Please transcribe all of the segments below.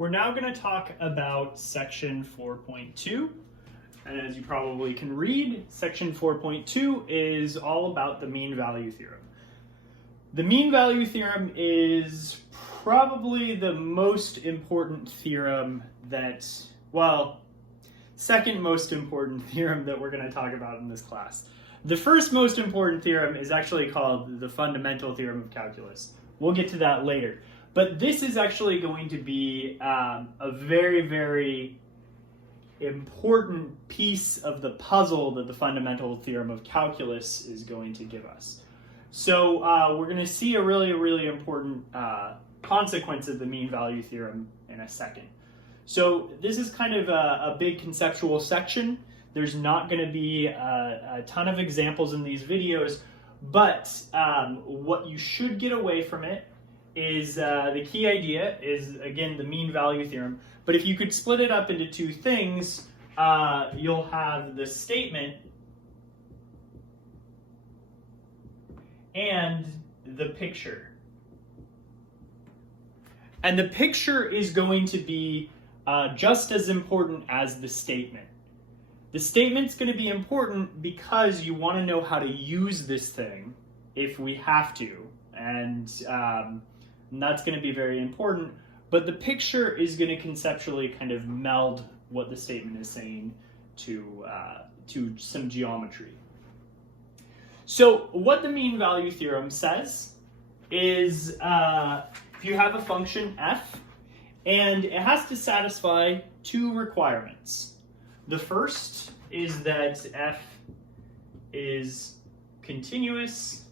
We're now going to talk about section 4.2. And as you probably can read, section 4.2 is all about the mean value theorem. The mean value theorem is probably the most important theorem that, well, second most important theorem that we're going to talk about in this class. The first most important theorem is actually called the fundamental theorem of calculus. We'll get to that later. But this is actually going to be a very, very important piece of the puzzle that the fundamental theorem of calculus is going to give us. So we're going to see a really, really important consequence of the mean value theorem in a second. So this is kind of a big conceptual section. There's not going to be a ton of examples in these videos, but what you should get away from it is the key idea is, again, the mean value theorem. But if you could split it up into two things, you'll have the statement and the picture. And the picture is going to be just as important as the statement. The statement's going to be important because you want to know how to use this thing if we have to. And that's going to be very important. But the picture is going to conceptually kind of meld what the statement is saying to some geometry. So what the mean value theorem says is if you have a function f, and it has to satisfy two requirements. The first is that f is continuous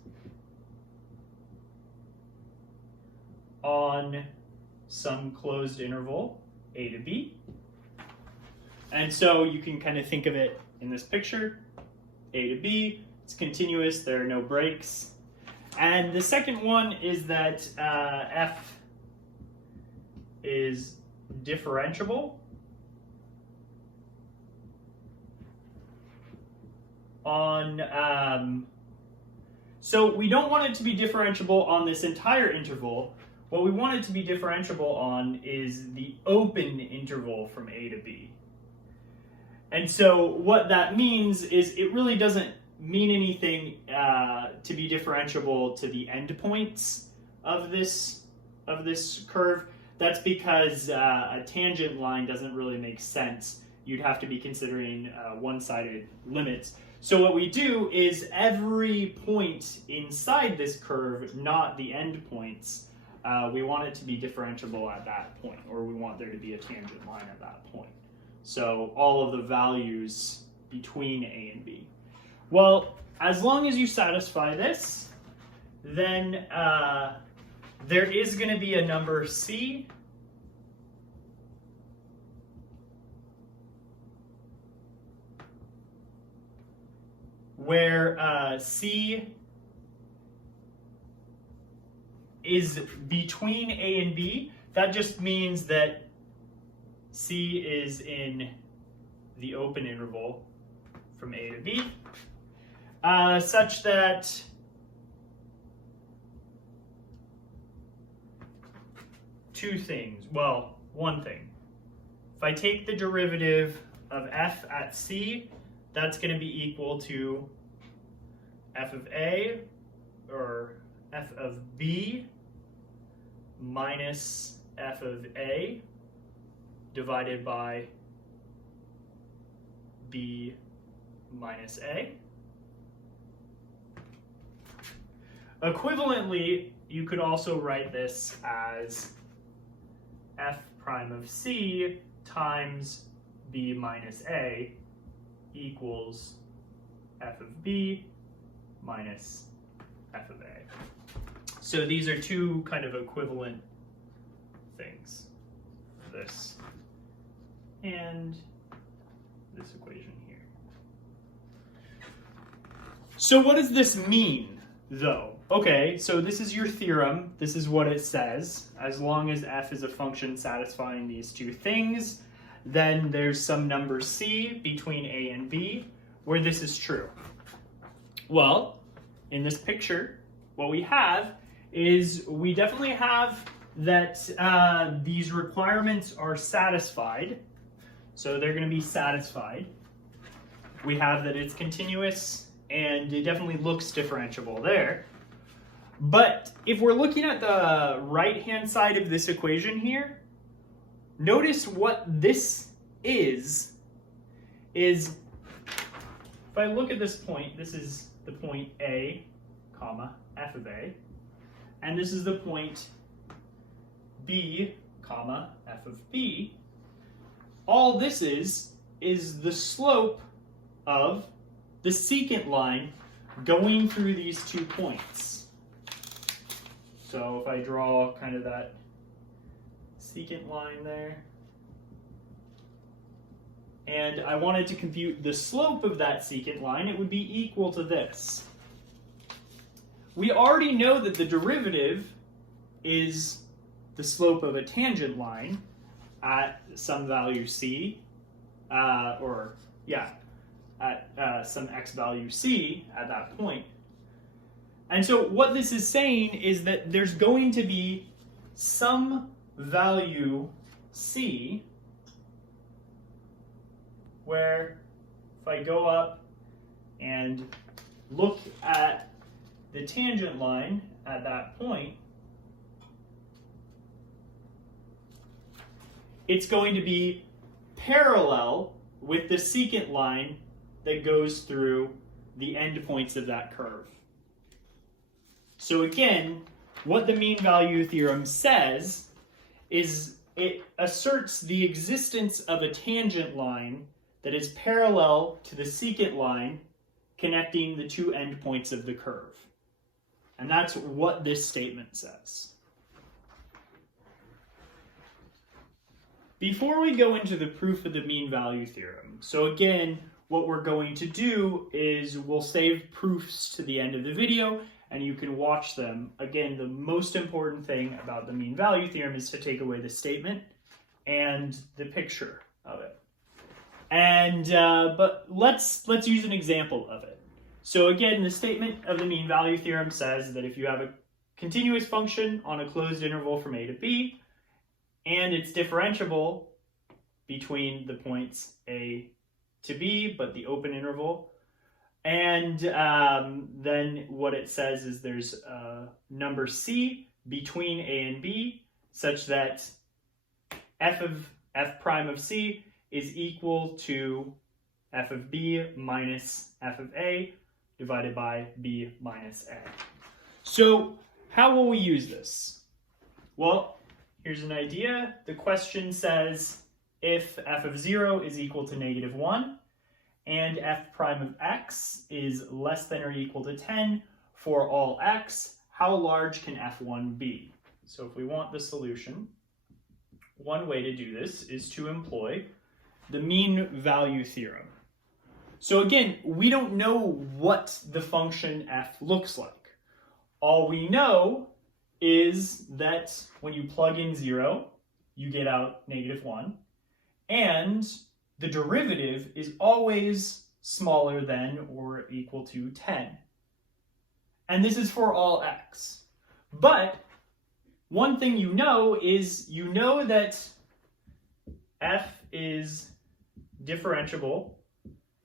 on some closed interval, a to b. And so you can kind of think of it in this picture, a to b, it's continuous, there are no breaks. And the second one is that f is differentiable on, so we don't want it to be differentiable on this entire interval. What we want it to be differentiable on is the open interval from a to b. And so what that means is it really doesn't mean anything to be differentiable to the endpoints of this curve. That's because a tangent line doesn't really make sense. You'd have to be considering one-sided limits. So what we do is every point inside this curve, not the endpoints, we want it to be differentiable at that point, or we want there to be a tangent line at that point. So all of the values between a and b. Well, as long as you satisfy this, then there is going to be a number c where c is between a and b. That just means that c is in the open interval from a to b, such that two things, well, one thing. If I take the derivative of f at c, that's going to be equal to f of a, or f of b, minus f of a divided by b minus a. Equivalently, you could also write this as f prime of c times b minus a equals f of b minus f of a. So these are two kind of equivalent things, this and this equation here. So what does this mean, though? Okay, so this is your theorem. This is what it says. As long as f is a function satisfying these two things, then there's some number c between a and b where this is true. Well, in this picture, what we have is we definitely have that these requirements are satisfied. So they're going to be satisfied. We have that it's continuous, and it definitely looks differentiable there. But if we're looking at the right-hand side of this equation here, notice what this is if I look at this point, this is the point A, comma, f of A, and this is the point B, comma, f of B. All this is the slope of the secant line going through these 2 points. So if I draw kind of that secant line there, and I wanted to compute the slope of that secant line, it would be equal to this. We already know that the derivative is the slope of a tangent line at some value c, at some x value c at that point. And so what this is saying is that there's going to be some value c where if I go up and look at the tangent line at that point, it's going to be parallel with the secant line that goes through the endpoints of that curve. So again, what the mean value theorem says is it asserts the existence of a tangent line that is parallel to the secant line connecting the 2 endpoints of the curve. And that's what this statement says. Before we go into the proof of the mean value theorem, so again, what we're going to do is we'll save proofs to the end of the video and you can watch them. Again, the most important thing about the mean value theorem is to take away the statement and the picture of it. And but let's use an example of it. So again, the statement of the mean value theorem says that if you have a continuous function on a closed interval from a to b, and it's differentiable between the points a to b, but the open interval, and then what it says is there's a number c between a and b, such that f prime of c is equal to f of b minus f of a divided by b minus a. So how will we use this? Well, here's an idea. The question says if f of 0 is equal to -1 and f prime of x is less than or equal to 10 for all x, how large can f1 be? So if we want the solution, one way to do this is to employ the mean value theorem. So again, we don't know what the function f looks like. All we know is that when you plug in 0, you get out -1, and the derivative is always smaller than or equal to 10. And this is for all x. But one thing you know is you know that f is differentiable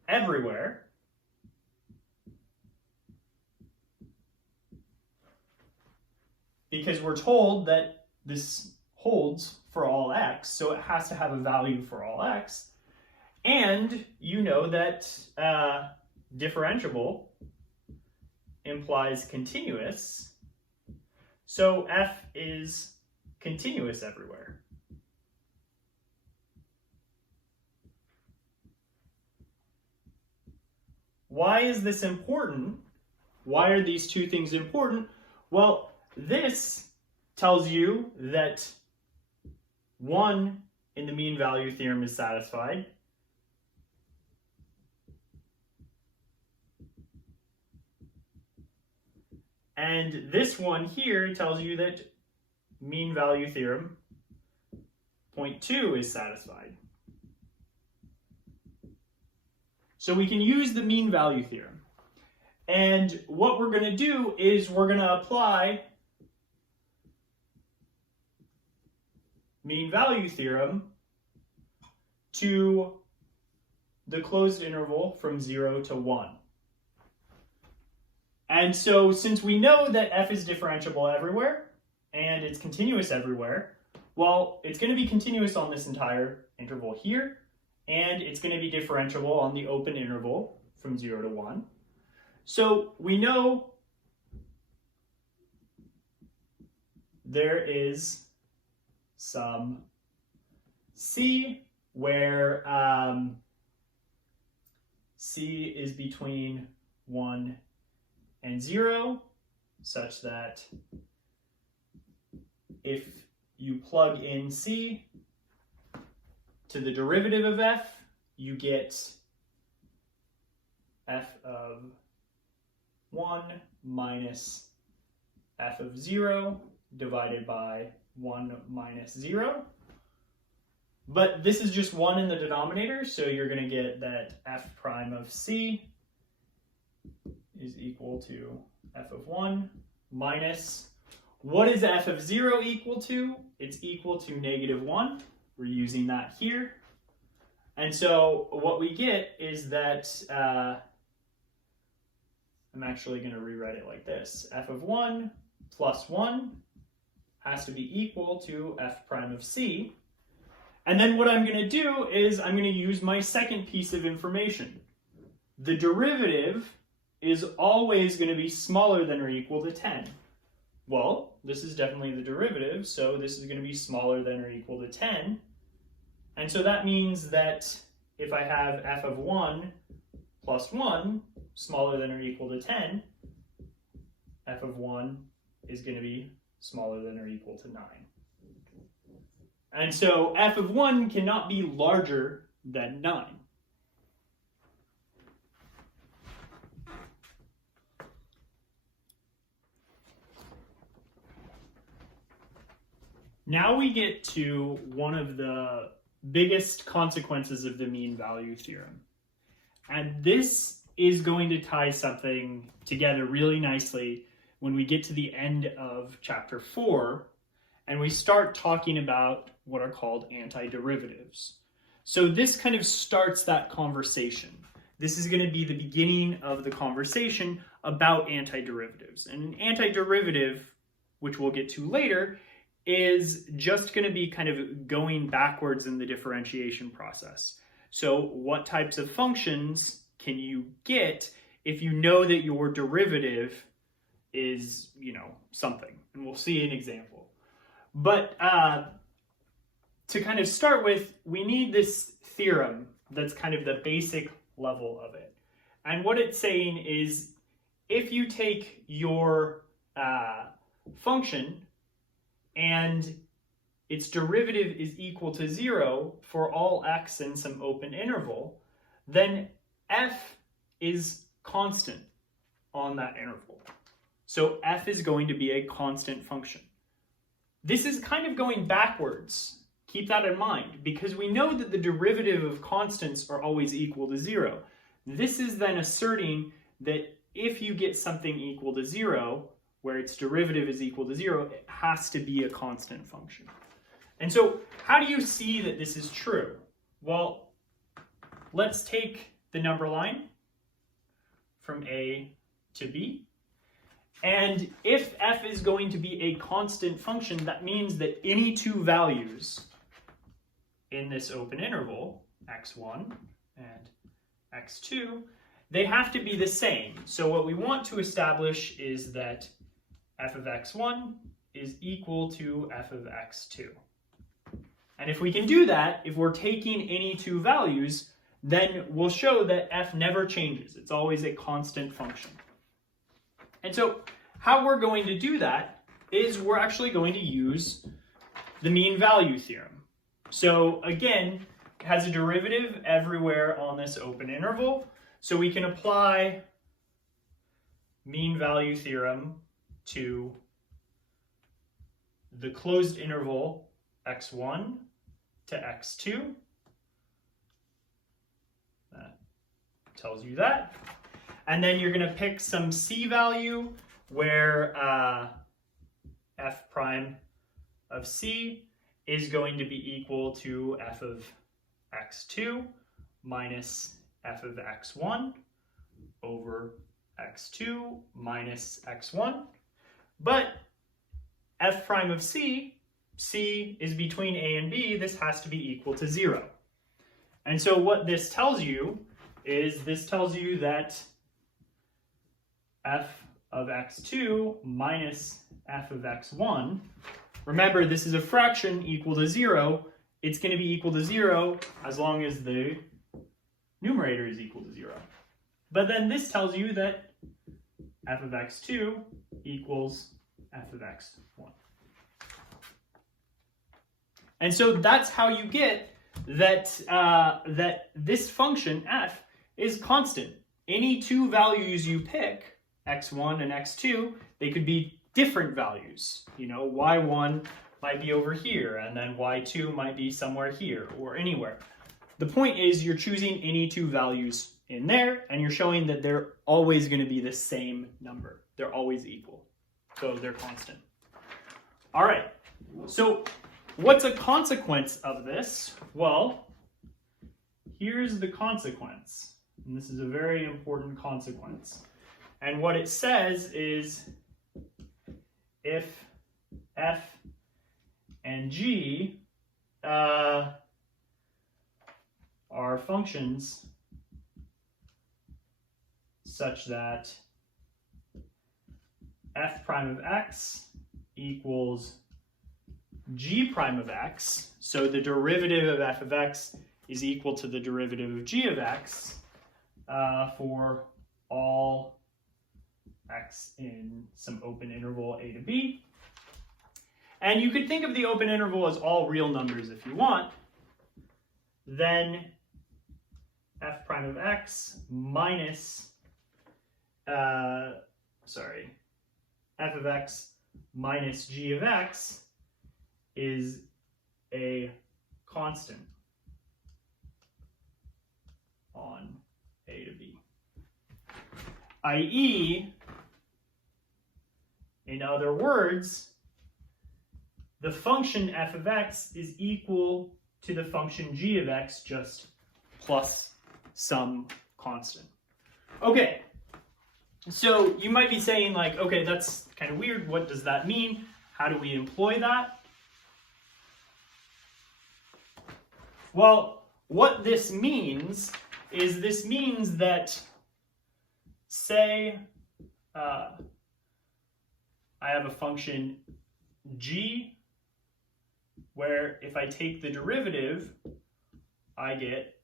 everywhere, because we're told that this holds for all x, so it has to have a value for all x. And you know that differentiable implies continuous, so f is continuous everywhere. Why is this important? Why are these two things important? Well, this tells you that 1 in the mean value theorem is satisfied. And this one here tells you that mean value theorem, point 2, is satisfied. So we can use the mean value theorem. And what we're going to do is we're going to apply mean value theorem to the closed interval from 0 to 1. And so since we know that f is differentiable everywhere and it's continuous everywhere, well, it's going to be continuous on this entire interval here, and it's going to be differentiable on the open interval from 0 to 1. So we know there is some c where c is between 1 and 0, such that if you plug in c to the derivative of f, you get f of 1 minus f of 0 divided by 1 minus 0. But this is just 1 in the denominator, so you're going to get that f prime of c is equal to f of 1 minus, what is f of 0 equal to? It's equal to -1. We're using that here. And so what we get is that, I'm actually going to rewrite it like this. F of 1 plus 1 has to be equal to f prime of c. And then what I'm going to do is I'm going to use my second piece of information. The derivative is always going to be smaller than or equal to 10. Well, this is definitely the derivative, so this is going to be smaller than or equal to 10. And so that means that if I have f of 1 plus 1 smaller than or equal to 10, f of 1 is going to be smaller than or equal to 9. And so f of 1 cannot be larger than 9. Now we get to one of the biggest consequences of the mean value theorem. And this is going to tie something together really nicely when we get to the end of chapter 4 and we start talking about what are called antiderivatives. So this kind of starts that conversation. This is going to be the beginning of the conversation about antiderivatives. And an antiderivative, which we'll get to later, is just going to be kind of going backwards in the differentiation process. So what types of functions can you get if you know that your derivative is, something? And we'll see an example. But to kind of start with, we need this theorem that's kind of the basic level of it. And what it's saying is, if you take your function and its derivative is equal to 0 for all x in some open interval, then f is constant on that interval. So f is going to be a constant function. This is kind of going backwards. Keep that in mind, because we know that the derivative of constants are always equal to 0. This is then asserting that if you get something equal to 0, where its derivative is equal to 0, it has to be a constant function. And so how do you see that this is true? Well, let's take the number line from A to B. And if f is going to be a constant function, that means that any two values in this open interval, x1 and x2, they have to be the same. So what we want to establish is that f of x1 is equal to f of x2. And if we can do that, if we're taking any two values, then we'll show that f never changes. It's always a constant function. And so how we're going to do that is we're actually going to use the mean value theorem. So again, it has a derivative everywhere on this open interval. So we can apply mean value theorem to the closed interval x1 to x2. That tells you that. And then you're going to pick some c value where f prime of c is going to be equal to f of x2 minus f of x1 over x2 minus x1. But f prime of c, c is between a and b, this has to be equal to 0. And so what this tells you is that f of x2 minus f of x1, remember this is a fraction equal to 0, it's going to be equal to 0 as long as the numerator is equal to 0. But then this tells you that f of x2 equals f of x1. And so that's how you get that, that this function f is constant. Any two values you pick, x1 and x2, they could be different values. You know, y1 might be over here, and then y2 might be somewhere here or anywhere. The point is you're choosing any two values in there, and you're showing that they're always going to be the same number. They're always equal. So they're constant. All right. So what's a consequence of this? Well, here's the consequence. And this is a very important consequence. And what it says is if f and g are functions such that f prime of x equals g prime of x, so the derivative of f of x is equal to the derivative of g of x for all x in some open interval a to b. And you could think of the open interval as all real numbers if you want. Then f prime of x minus, f of x minus g of x is a constant on a to b. i.e., in other words, the function f of x is equal to the function g of x just plus some constant. Okay, so you might be saying like, okay, that's kind of weird. What does that mean? How do we employ that? Well, what this means is that, say, I have a function g where if I take the derivative, I get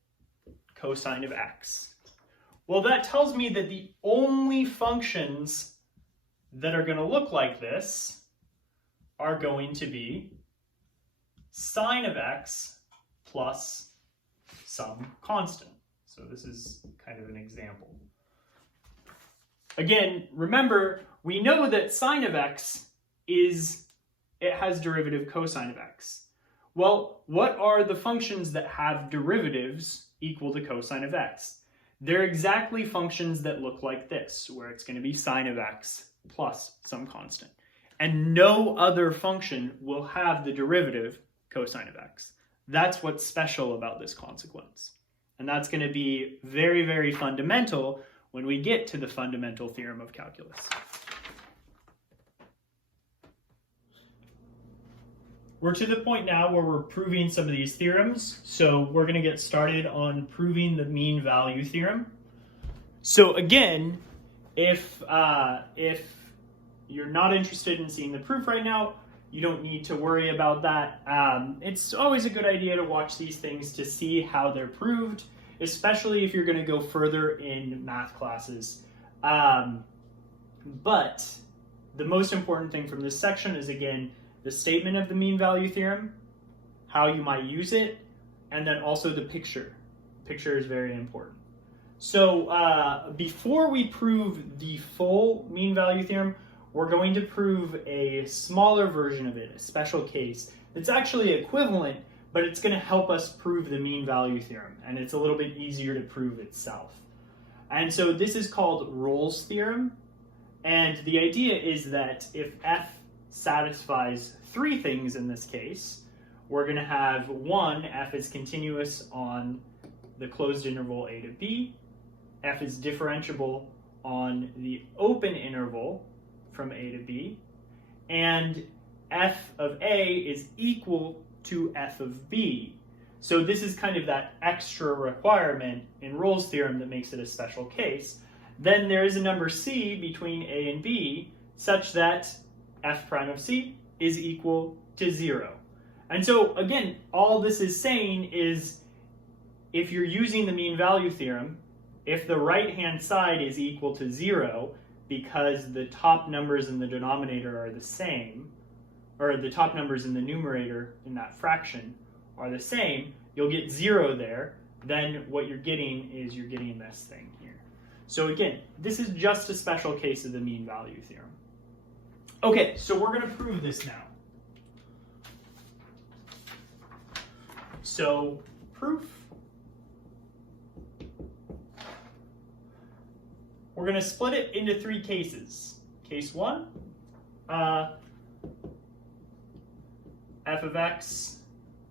cosine of x. Well, that tells me that the only functions that are going to look like this are going to be sine of x plus some constant. So this is kind of an example. Again, remember, we know that sine of x has derivative cosine of x. Well, what are the functions that have derivatives equal to cosine of x? They're exactly functions that look like this, where it's going to be sine of x plus some constant. And no other function will have the derivative cosine of x. That's what's special about this consequence. And that's going to be very, very fundamental when we get to the fundamental theorem of calculus. We're to the point now where we're proving some of these theorems. So we're going to get started on proving the mean value theorem. So again, if you're not interested in seeing the proof right now, you don't need to worry about that. It's always a good idea to watch these things to see how they're proved, especially if you're going to go further in math classes. But the most important thing from this section is, again, the statement of the mean value theorem, how you might use it, and then also the picture. Picture is very important. So before we prove the full mean value theorem, we're going to prove a smaller version of it, a special case. It's actually equivalent, but it's going to help us prove the mean value theorem, and it's a little bit easier to prove itself. And so this is called Rolle's theorem, and the idea is that if f satisfies three things in this case, we're going to have 1, f is continuous on the closed interval a to b, f is differentiable on the open interval from a to b, and f of a is equal to f of b. So this is kind of that extra requirement in Rolle's theorem that makes it a special case. Then there is a number c between a and b such that f prime of c is equal to 0. And so again, all this is saying is if you're using the mean value theorem, if the right-hand side is equal to 0 because the top numbers in the denominator are the same, or the top numbers in the numerator in that fraction are the same, you'll get 0 there. Then what you're getting is you're getting this thing here. So again, this is just a special case of the mean value theorem. Okay, so we're going to prove this now. So proof. We're going to split it into 3 cases. Case 1, f of x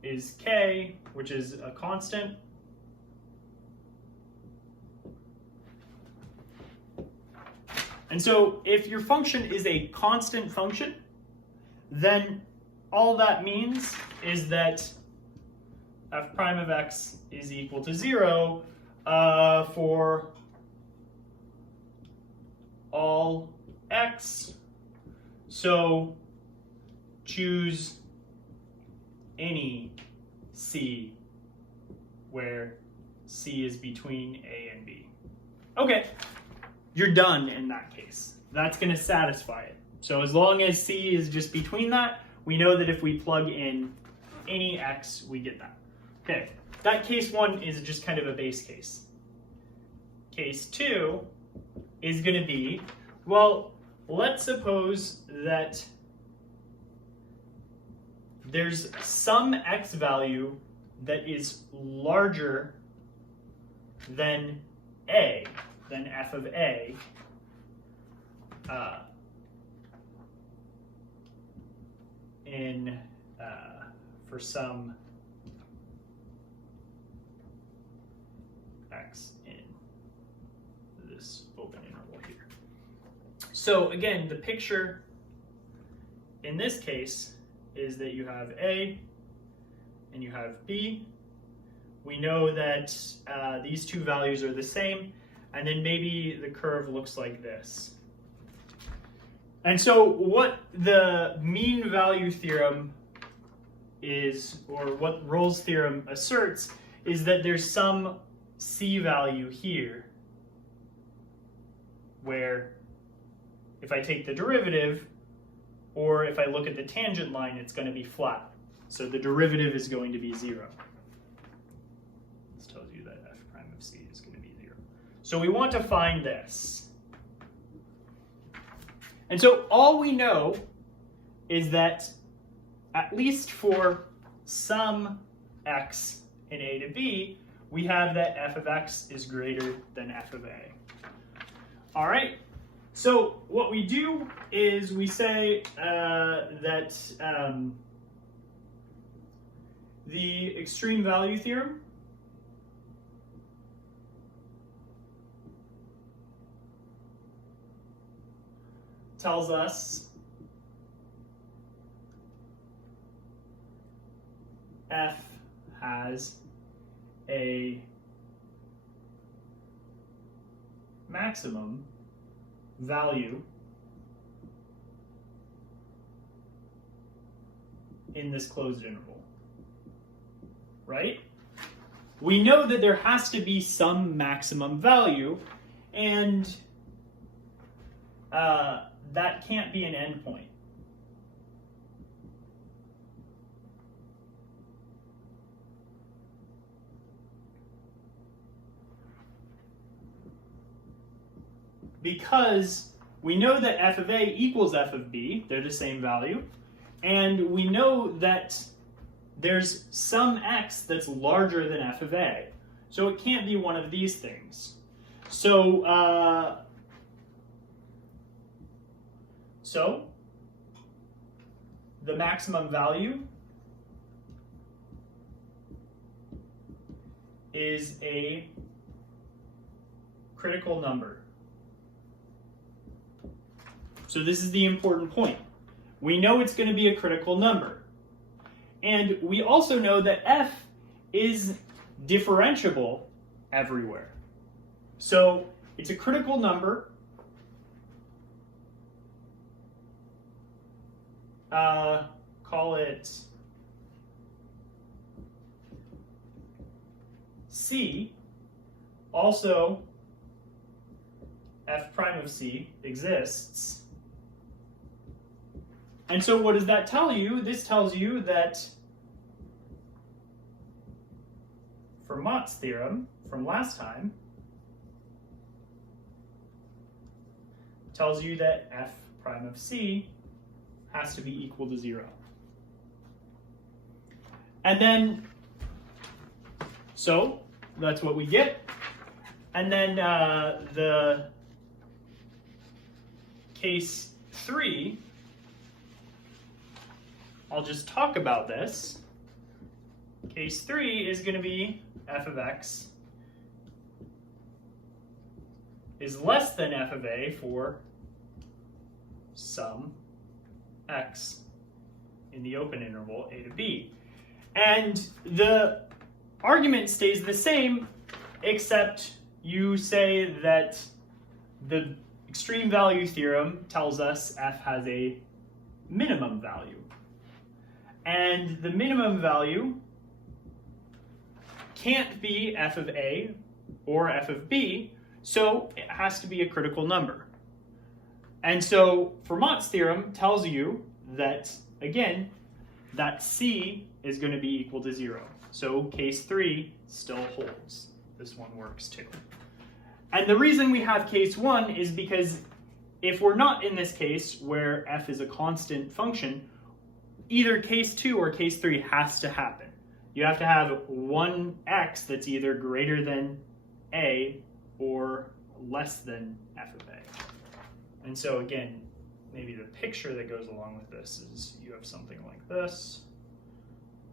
is k, which is a constant. And so if your function is a constant function, then all that means is that f prime of x is equal to 0 for all x. So choose any c where c is between a and b. Okay, you're done in that case. That's going to satisfy it. So as long as c is just between that, we know that if we plug in any x, we get that. Okay, that case 1 is just kind of a base case. Case 2 is going to be, well, let's suppose that there's some x value that is larger than a, than f of a, for some x in this open interval here. So again, the picture in this case is that you have a and you have b. We know that these two values are the same, and then maybe the curve looks like this. And so what the mean value theorem is, or what Rolle's theorem asserts, is that there's some c value here where if I take the derivative, or if I look at the tangent line, it's going to be flat. So the derivative is going to be 0. This tells you that f prime of c is going to be 0. So we want to find this. And so all we know is that at least for some x in a to b, we have that f of x is greater than f of a. All right. So what we do is we say that the extreme value theorem tells us f has a maximum value in this closed interval, right? We know that there has to be some maximum value, and that can't be an endpoint. Because we know that f of a equals f of b, they're the same value, and we know that there's some x that's larger than f of a. So it can't be one of these things. So, the maximum value is a critical number. So this is the important point. We know it's going to be a critical number. And we also know that f is differentiable everywhere. So it's a critical number. Call it C. Also, f prime of C exists. And so what does that tell you? This tells you that Fermat's theorem from last time tells you that f prime of C has to be equal to 0. And then, so that's what we get. And then the case 3, I'll just talk about this. Case 3 is going to be f of x is less than f of a for some x in the open interval a to b. And the argument stays the same, except you say that the extreme value theorem tells us f has a minimum value. And the minimum value can't be f of a or f of b, so it has to be a critical number. And so Fermat's theorem tells you that, again, that c is going to be equal to 0. So case 3 still holds. This one works too. And the reason we have case 1 is because if we're not in this case where f is a constant function, either case 2 or case 3 has to happen. You have to have one x that's either greater than a or less than f of a. And so again, maybe the picture that goes along with this is you have something like this,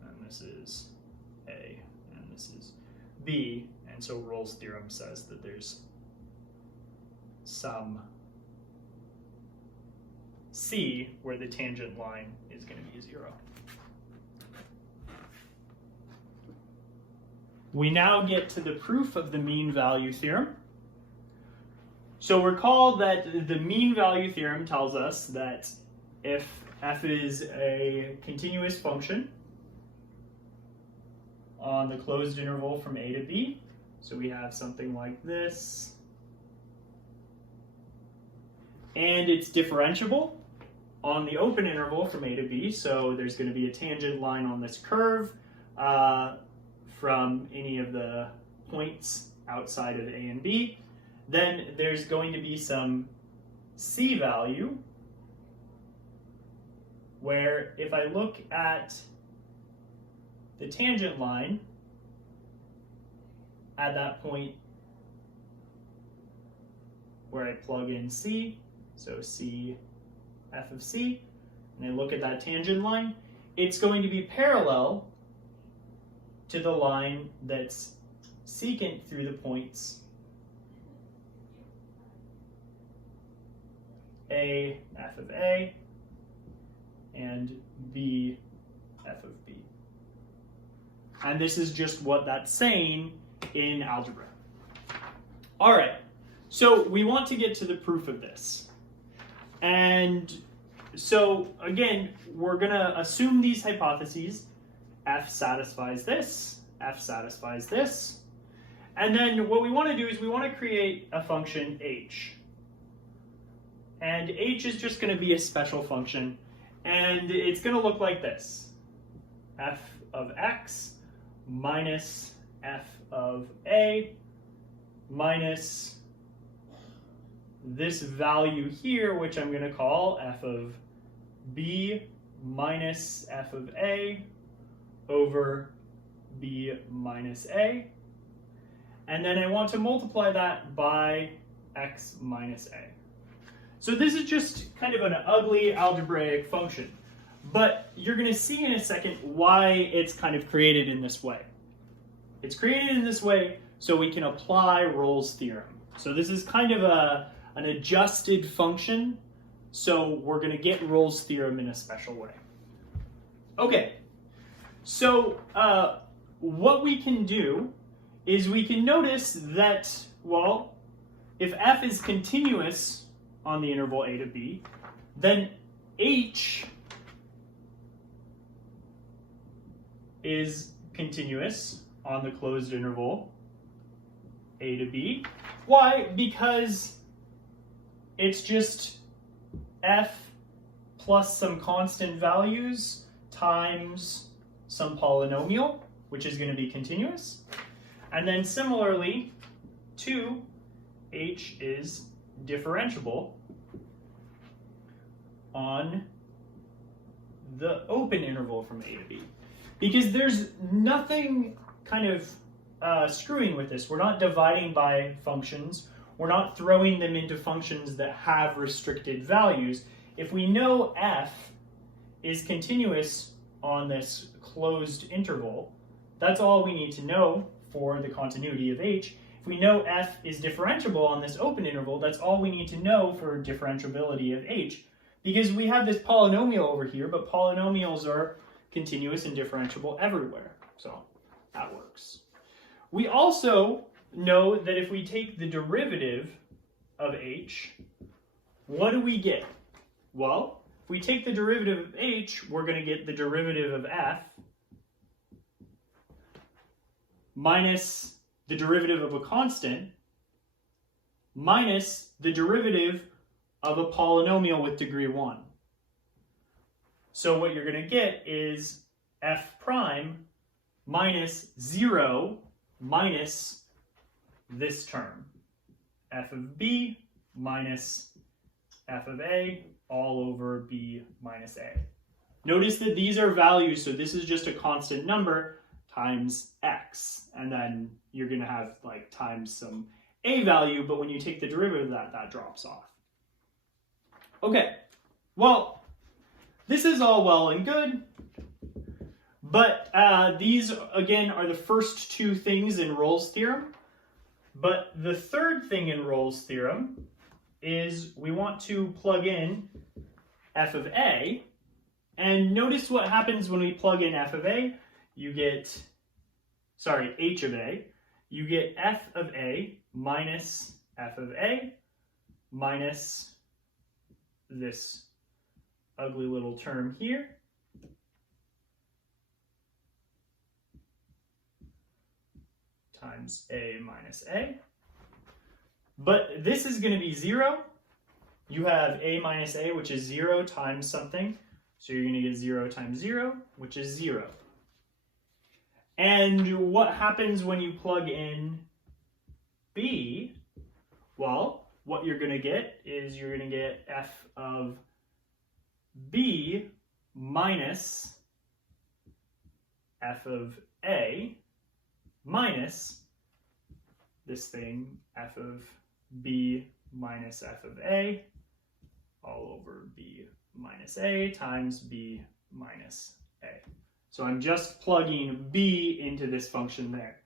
and this is a, and this is b, and so Rolle's theorem says that there's some c where the tangent line is going to be 0. We now get to the proof of the mean value theorem. So recall that the mean value theorem tells us that if f is a continuous function on the closed interval from a to b, so we have something like this, and it's differentiable on the open interval from a to b, so there's going to be a tangent line on this curve from any of the points outside of a and b, then there's going to be some c value where if I look at the tangent line at that point where I plug in c, so c f of c, and I look at that tangent line, it's going to be parallel to the line that's secant through the points a f of a and b f of b. And this is just what that's saying in algebra. All right, so we want to get to the proof of this. And so again, we're going to assume these hypotheses. F satisfies this, F satisfies this. And then what we want to do is we want to create a function h. And h is just going to be a special function. And it's going to look like this. F of x minus f of a minus this value here, which I'm going to call f of b minus f of a over b minus a. And then I want to multiply that by x minus a. So this is just kind of an ugly algebraic function. But you're going to see in a second why it's kind of created in this way. It's created in this way so we can apply Rolle's theorem. So this is kind of an adjusted function, so we're going to get Rolle's theorem in a special way. Okay, so what we can do is we can notice that, well, if f is continuous on the interval a to b, then h is continuous on the closed interval a to b. Why? Because it's just f plus some constant values times some polynomial, which is going to be continuous. And then similarly, 2, h is differentiable on the open interval from a to b. Because there's nothing kind of screwing with this. We're not dividing by functions. We're not throwing them into functions that have restricted values. If we know f is continuous on this closed interval, that's all we need to know for the continuity of h. If we know f is differentiable on this open interval, that's all we need to know for differentiability of h. Because we have this polynomial over here, but polynomials are continuous and differentiable everywhere. So that works. We also know that if we take the derivative of h, what do we get? Well, if we take the derivative of h, we're going to get the derivative of f minus the derivative of a constant minus the derivative of a polynomial with degree 1. So what you're going to get is f prime minus 0 minus this term, f of b minus f of a all over b minus a. Notice that these are values, so this is just a constant number times x, and then you're going to have like times some a value, but when you take the derivative of that, that drops off. Okay, well, this is all well and good, but these, again, are the first two things in Rolle's theorem. But the third thing in Rolle's theorem is we want to plug in f of a, and notice what happens when we plug in f of a. You get, sorry, h of a. You get f of a minus f of a minus this ugly little term here. Times a minus a. But this is going to be 0. You have a minus a, which is 0 times something. So you're going to get 0 times 0, which is 0. And what happens when you plug in b? Well, what you're going to get is you're going to get f of b minus f of a minus this thing, f of b minus f of a all over b minus a times b minus a. So I'm just plugging b into this function there.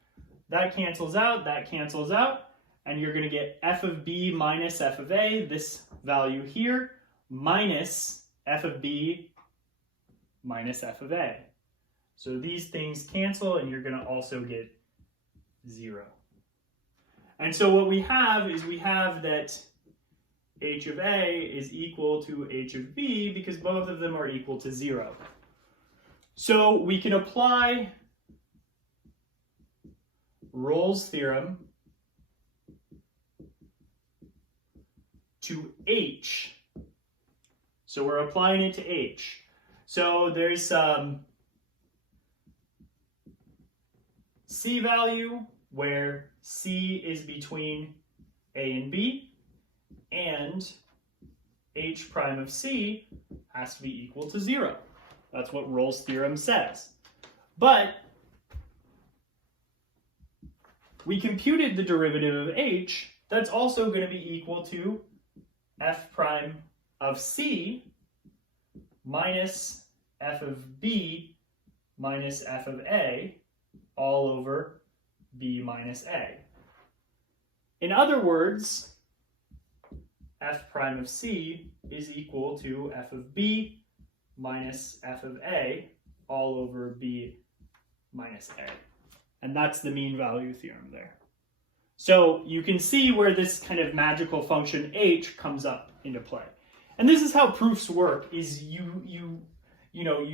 That cancels out, and you're going to get f of b minus f of a, this value here, minus f of b minus f of a. So these things cancel, and you're going to also get 0. And so what we have is we have that h of a is equal to h of b because both of them are equal to 0. So we can apply Rolle's theorem to h. So we're applying it to h. So there's some c value where c is between a and b, and h prime of c has to be equal to 0. That's what Rolle's theorem says. But we computed the derivative of h. That's also going to be equal to f prime of c minus f of b minus f of a all over b minus a. In other words, f prime of c is equal to f of b minus f of a all over b minus a. And that's the mean value theorem there. So you can see where this kind of magical function h comes up into play. And this is how proofs work, is you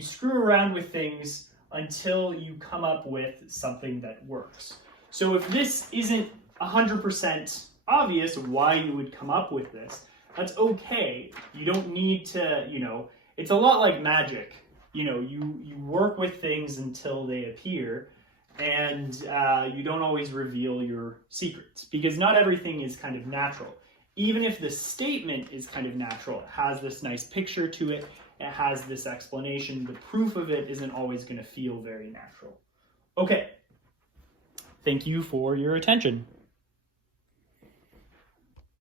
screw around with things until you come up with something that works. So if this isn't 100% obvious why you would come up with this, that's okay. You don't need to, it's a lot like magic. You work with things until they appear, and you don't always reveal your secrets, because not everything is kind of natural. Even if the statement is kind of natural, it has this nice picture to it, it has this explanation, the proof of it isn't always going to feel very natural. Okay. Thank you for your attention.